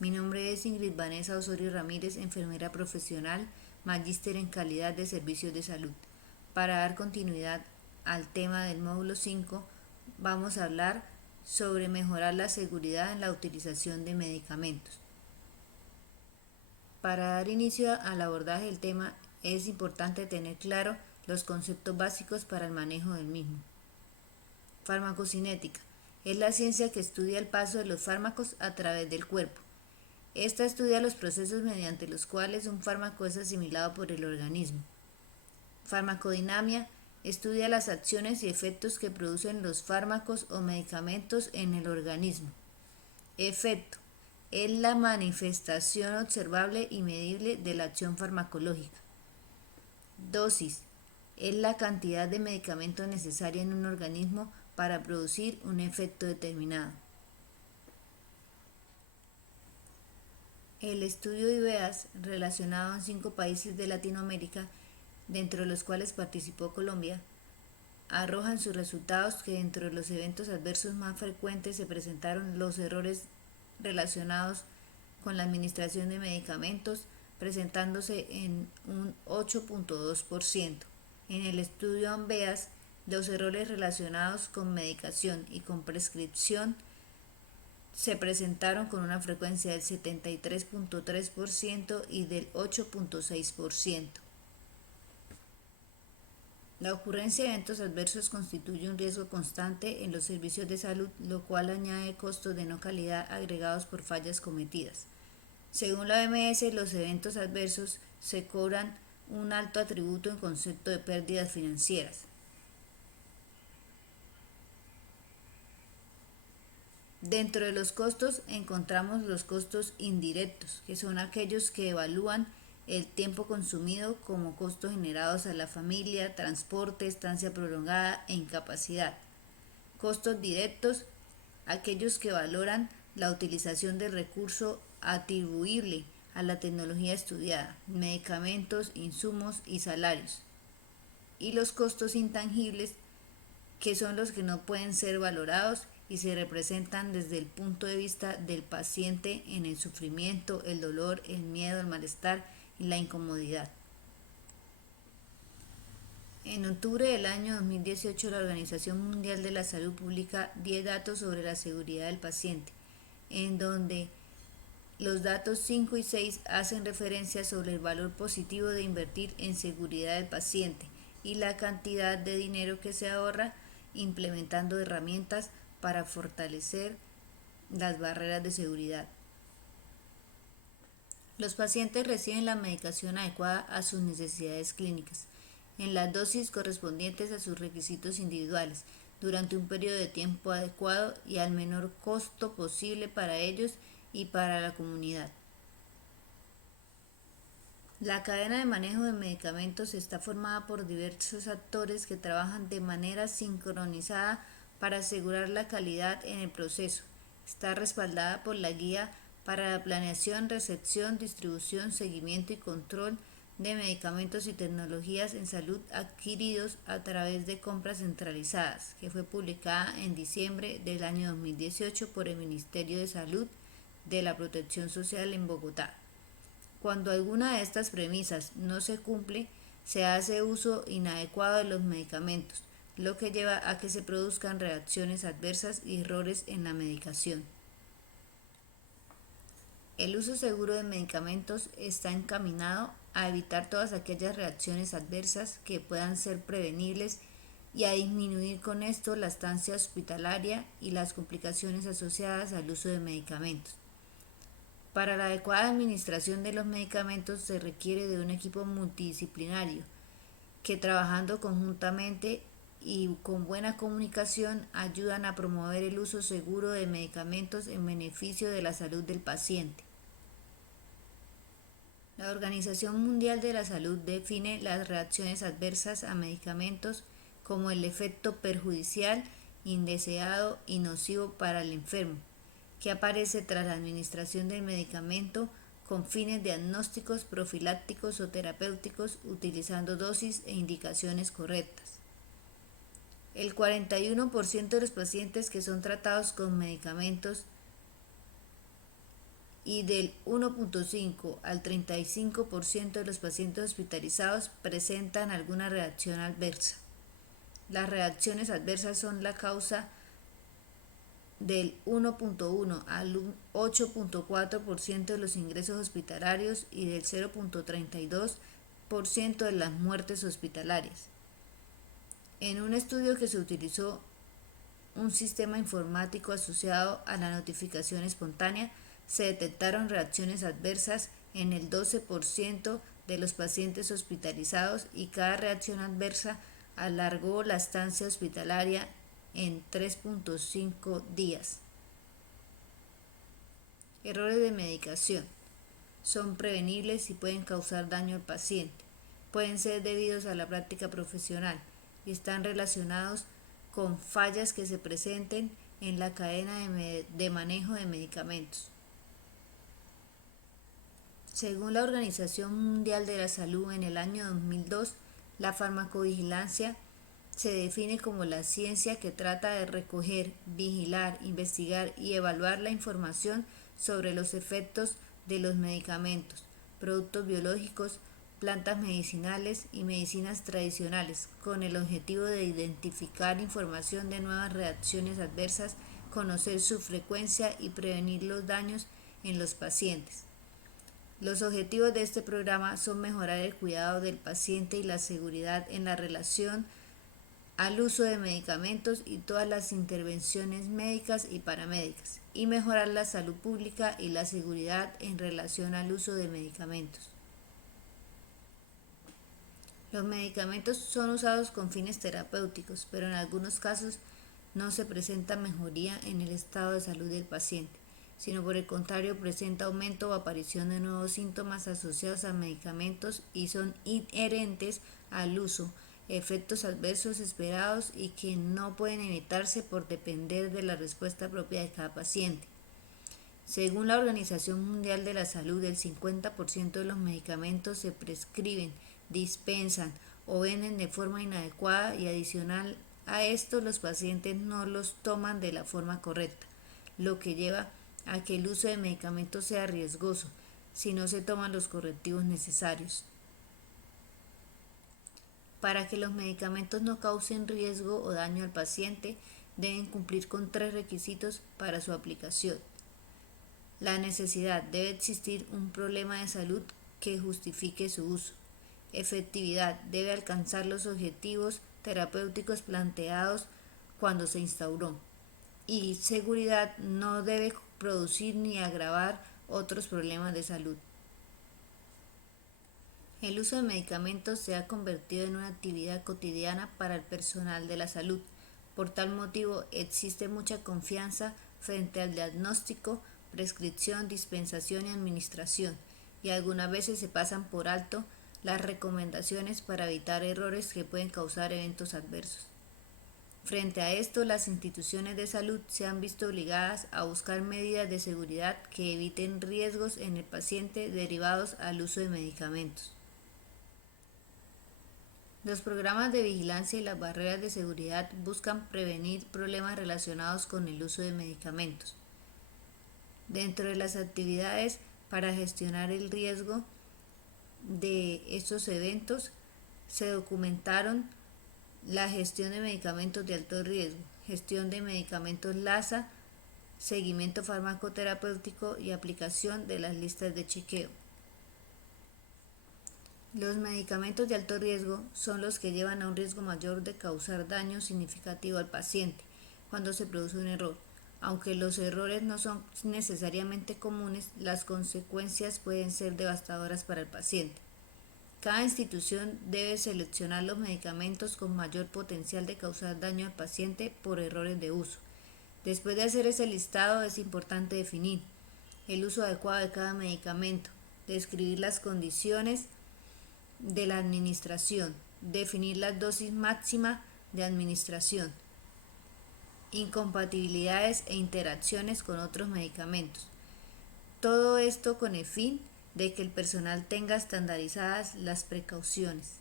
Mi nombre es Ingrid Vanessa Osorio Ramírez, enfermera profesional, magíster en calidad de servicios de salud. Para dar continuidad al tema del módulo 5, vamos a hablar sobre mejorar la seguridad en la utilización de medicamentos. Para dar inicio al abordaje del tema, es importante tener claro los conceptos básicos para el manejo del mismo. Farmacocinética es la ciencia que estudia el paso de los fármacos a través del cuerpo. Esta estudia los procesos mediante los cuales un fármaco es asimilado por el organismo. Farmacodinamia estudia las acciones y efectos que producen los fármacos o medicamentos en el organismo. Efecto es la manifestación observable y medible de la acción farmacológica. Dosis es la cantidad de medicamento necesaria en un organismo para producir un efecto determinado. El estudio IVEAS, relacionado en 5 países de Latinoamérica, dentro de los cuales participó Colombia, arroja en sus resultados que dentro de los eventos adversos más frecuentes se presentaron los errores relacionados con la administración de medicamentos, presentándose en un 8.2%. En el estudio ANVEAS, los errores relacionados con medicación y con prescripción se presentaron con una frecuencia del 73.3% y del 8.6%. La ocurrencia de eventos adversos constituye un riesgo constante en los servicios de salud, lo cual añade costos de no calidad agregados por fallas cometidas. Según la OMS, los eventos adversos se cobran un alto atributo en concepto de pérdidas financieras. Dentro de los costos encontramos los costos indirectos, que son aquellos que evalúan el tiempo consumido como costos generados a la familia, transporte, estancia prolongada e incapacidad. Costos directos, aquellos que valoran la utilización del recurso atribuible a la tecnología estudiada, medicamentos, insumos y salarios. Y los costos intangibles, que son los que no pueden ser valorados y se representan desde el punto de vista del paciente en el sufrimiento, el dolor, el miedo, el malestar y la incomodidad. En octubre del año 2018, la Organización Mundial de la Salud publica 10 datos sobre la seguridad del paciente, en donde los datos 5 y 6 hacen referencia sobre el valor positivo de invertir en seguridad del paciente y la cantidad de dinero que se ahorra implementando herramientas para fortalecer las barreras de seguridad. Los pacientes reciben la medicación adecuada a sus necesidades clínicas, en las dosis correspondientes a sus requisitos individuales, durante un periodo de tiempo adecuado y al menor costo posible para ellos y para la comunidad. La cadena de manejo de medicamentos está formada por diversos actores que trabajan de manera sincronizada para asegurar la calidad en el proceso. Está respaldada por la Guía para la Planeación, Recepción, Distribución, Seguimiento y Control de Medicamentos y Tecnologías en Salud adquiridos a través de compras centralizadas, que fue publicada en diciembre del año 2018 por el Ministerio de Salud de la Protección Social en Bogotá. Cuando alguna de estas premisas no se cumple, se hace uso inadecuado de los medicamentos, lo que lleva a que se produzcan reacciones adversas y errores en la medicación. El uso seguro de medicamentos está encaminado a evitar todas aquellas reacciones adversas que puedan ser prevenibles y a disminuir con esto la estancia hospitalaria y las complicaciones asociadas al uso de medicamentos. Para la adecuada administración de los medicamentos se requiere de un equipo multidisciplinario que, trabajando conjuntamente y con buena comunicación, ayudan a promover el uso seguro de medicamentos en beneficio de la salud del paciente. La Organización Mundial de la Salud define las reacciones adversas a medicamentos como el efecto perjudicial, indeseado y nocivo para el enfermo, que aparece tras la administración del medicamento con fines diagnósticos, profilácticos o terapéuticos, utilizando dosis e indicaciones correctas. El 41% de los pacientes que son tratados con medicamentos y del 1.5 al 35% de los pacientes hospitalizados presentan alguna reacción adversa. Las reacciones adversas son la causa del 1.1 al 8.4% de los ingresos hospitalarios y del 0.32% de las muertes hospitalarias. En un estudio que se utilizó un sistema informático asociado a la notificación espontánea, se detectaron reacciones adversas en el 12% de los pacientes hospitalizados y cada reacción adversa alargó la estancia hospitalaria en 3.5 días. Errores de medicación. Son prevenibles y pueden causar daño al paciente. Pueden ser debidos a la práctica profesional y están relacionados con fallas que se presenten en la cadena de manejo de medicamentos. Según la Organización Mundial de la Salud, en el año 2002, la farmacovigilancia se define como la ciencia que trata de recoger, vigilar, investigar y evaluar la información sobre los efectos de los medicamentos, productos biológicos, plantas medicinales y medicinas tradicionales, con el objetivo de identificar información de nuevas reacciones adversas, conocer su frecuencia y prevenir los daños en los pacientes. Los objetivos de este programa son mejorar el cuidado del paciente y la seguridad en la relación al uso de medicamentos y todas las intervenciones médicas y paramédicas, y mejorar la salud pública y la seguridad en relación al uso de medicamentos. Los medicamentos son usados con fines terapéuticos, pero en algunos casos no se presenta mejoría en el estado de salud del paciente, sino por el contrario presenta aumento o aparición de nuevos síntomas asociados a medicamentos y son inherentes al uso, efectos adversos esperados y que no pueden evitarse por depender de la respuesta propia de cada paciente. Según la Organización Mundial de la Salud, el 50% de los medicamentos se prescriben, dispensan o venden de forma inadecuada y adicional a esto los pacientes no los toman de la forma correcta, lo que lleva a que el uso de medicamentos sea riesgoso si no se toman los correctivos necesarios. Para que los medicamentos no causen riesgo o daño al paciente, deben cumplir con 3 requisitos para su aplicación. La necesidad: debe existir un problema de salud que justifique su uso. Efectividad: debe alcanzar los objetivos terapéuticos planteados cuando se instauró. Y seguridad: no debe producir ni agravar otros problemas de salud. El uso de medicamentos se ha convertido en una actividad cotidiana para el personal de la salud. Por tal motivo, existe mucha confianza frente al diagnóstico, prescripción, dispensación y administración, y algunas veces se pasan por alto las recomendaciones para evitar errores que pueden causar eventos adversos. Frente a esto, las instituciones de salud se han visto obligadas a buscar medidas de seguridad que eviten riesgos en el paciente derivados al uso de medicamentos. Los programas de vigilancia y las barreras de seguridad buscan prevenir problemas relacionados con el uso de medicamentos. Dentro de las actividades para gestionar el riesgo de estos eventos, se documentaron la gestión de medicamentos de alto riesgo, gestión de medicamentos LASA, seguimiento farmacoterapéutico y aplicación de las listas de chequeo. Los medicamentos de alto riesgo son los que llevan a un riesgo mayor de causar daño significativo al paciente cuando se produce un error. Aunque los errores no son necesariamente comunes, las consecuencias pueden ser devastadoras para el paciente. Cada institución debe seleccionar los medicamentos con mayor potencial de causar daño al paciente por errores de uso. Después de hacer ese listado, es importante definir el uso adecuado de cada medicamento, describir las condiciones de la administración, definir la dosis máxima de administración, incompatibilidades e interacciones con otros medicamentos. Todo esto con el fin de que el personal tenga estandarizadas las precauciones.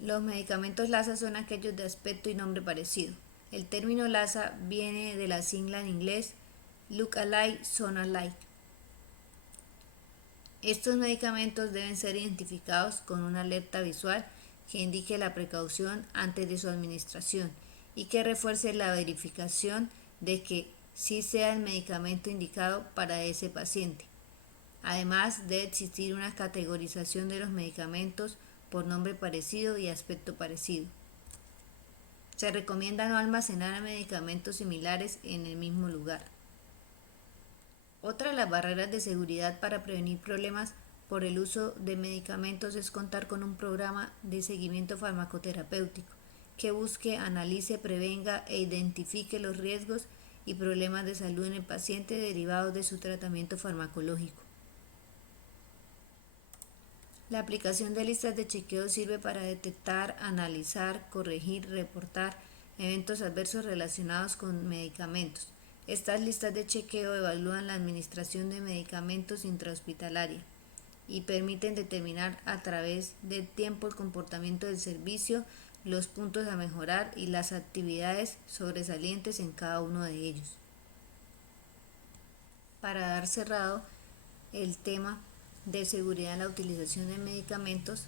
Los medicamentos LASA son aquellos de aspecto y nombre parecido. El término LASA viene de la sigla en inglés look alike, sound alike. Estos medicamentos deben ser identificados con una alerta visual que indique la precaución antes de su administración y que refuerce la verificación de que sí sea el medicamento indicado para ese paciente. Además, debe existir una categorización de los medicamentos por nombre parecido y aspecto parecido. Se recomienda no almacenar medicamentos similares en el mismo lugar. Otra de las barreras de seguridad para prevenir problemas por el uso de medicamentos es contar con un programa de seguimiento farmacoterapéutico que busque, analice, prevenga e identifique los riesgos y problemas de salud en el paciente derivados de su tratamiento farmacológico. La aplicación de listas de chequeo sirve para detectar, analizar, corregir, reportar eventos adversos relacionados con medicamentos. Estas listas de chequeo evalúan la administración de medicamentos intrahospitalaria y permiten determinar a través del tiempo el comportamiento del servicio, los puntos a mejorar y las actividades sobresalientes en cada uno de ellos. Para dar cerrado el tema de seguridad en la utilización de medicamentos,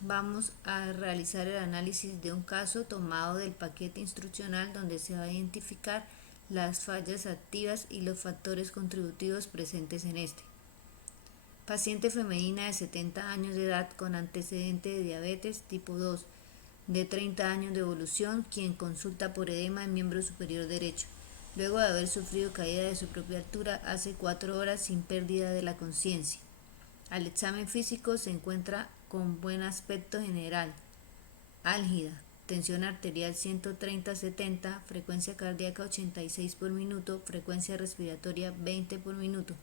vamos a realizar el análisis de un caso tomado del paquete instruccional donde se va a identificar las fallas activas y los factores contributivos presentes en este. Paciente femenina de 70 años de edad con antecedente de diabetes tipo 2, de 30 años de evolución, quien consulta por edema en miembro superior derecho, luego de haber sufrido caída de su propia altura hace 4 horas sin pérdida de la conciencia. Al examen físico se encuentra con buen aspecto general, álgida, tensión arterial 130/70, frecuencia cardíaca 86 por minuto, frecuencia respiratoria 20 por minuto.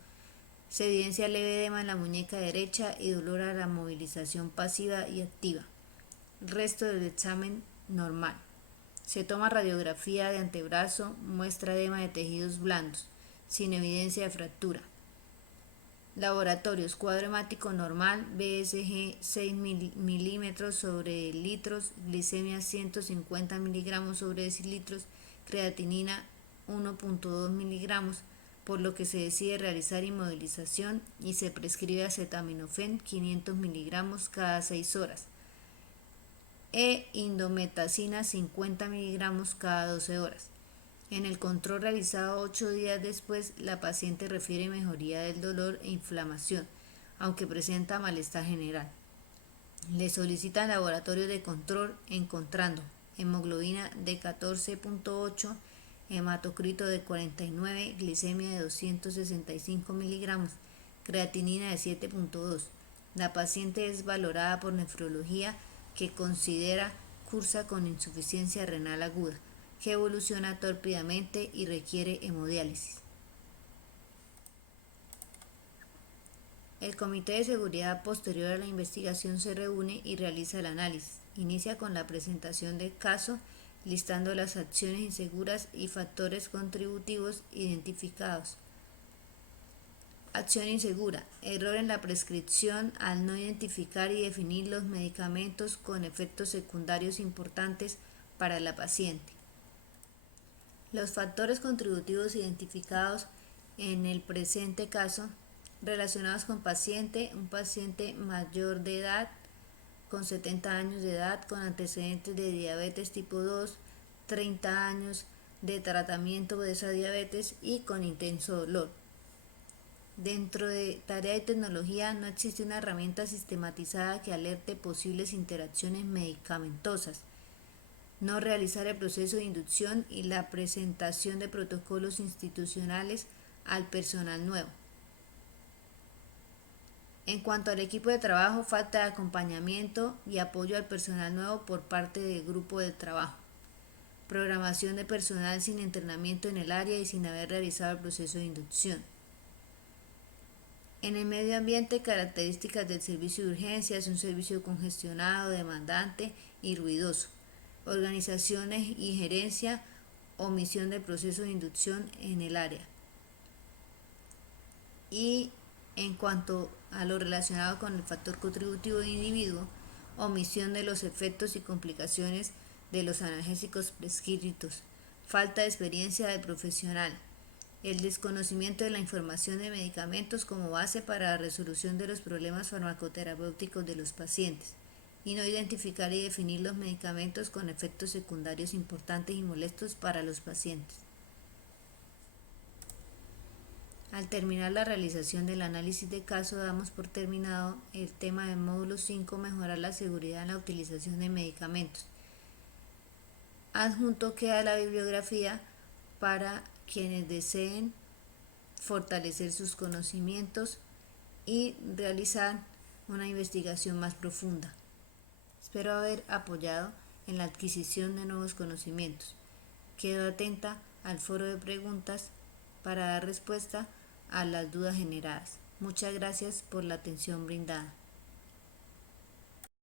Se evidencia leve edema en la muñeca derecha y dolor a la movilización pasiva y activa. Resto del examen normal. Se toma radiografía de antebrazo, muestra edema de tejidos blandos, sin evidencia de fractura. Laboratorios: cuadro hemático normal, BSG 6 milímetros sobre litros, glicemia 150 miligramos sobre decilitros, creatinina 1.2 miligramos, por lo que se decide realizar inmovilización y se prescribe acetaminofén 500 miligramos cada 6 horas e indometacina 50 miligramos cada 12 horas. En el control realizado 8 días después, la paciente refiere mejoría del dolor e inflamación, aunque presenta malestar general. Le solicitan laboratorio de control encontrando hemoglobina de 14.8, hematocrito de 49, glicemia de 265 miligramos, creatinina de 7.2. La paciente es valorada por nefrología, que considera cursa con insuficiencia renal aguda, que evoluciona tórpidamente y requiere hemodiálisis. El Comité de Seguridad posterior a la investigación se reúne y realiza el análisis. Inicia con la presentación del caso, listando las acciones inseguras y factores contributivos identificados. Acción insegura: error en la prescripción al no identificar y definir los medicamentos con efectos secundarios importantes para la paciente. Los factores contributivos identificados en el presente caso relacionados con un paciente mayor de edad, con 70 años de edad, con antecedentes de diabetes tipo 2, 30 años de tratamiento de esa diabetes y con intenso dolor. Dentro de tarea de tecnología no existe una herramienta sistematizada que alerte posibles interacciones medicamentosas. No realizar el proceso de inducción y la presentación de protocolos institucionales al personal nuevo. En cuanto al equipo de trabajo, falta de acompañamiento y apoyo al personal nuevo por parte del grupo de trabajo. Programación de personal sin entrenamiento en el área y sin haber realizado el proceso de inducción. En el medio ambiente, características del servicio de urgencias: un servicio congestionado, demandante y ruidoso. Organizaciones y gerencia, omisión del proceso de inducción en el área. Y en cuanto a lo relacionado con el factor contributivo del individuo, omisión de los efectos y complicaciones de los analgésicos prescritos, falta de experiencia del profesional, El desconocimiento de la información de medicamentos como base para la resolución de los problemas farmacoterapéuticos de los pacientes. Y no identificar y definir los medicamentos con efectos secundarios importantes y molestos para los pacientes. Al terminar la realización del análisis de caso, damos por terminado el tema del módulo 5, mejorar la seguridad en la utilización de medicamentos. Adjunto queda la bibliografía para quienes deseen fortalecer sus conocimientos y realizar una investigación más profunda. Espero haber apoyado en la adquisición de nuevos conocimientos. Quedo atenta al foro de preguntas para dar respuesta a las dudas generadas. Muchas gracias por la atención brindada.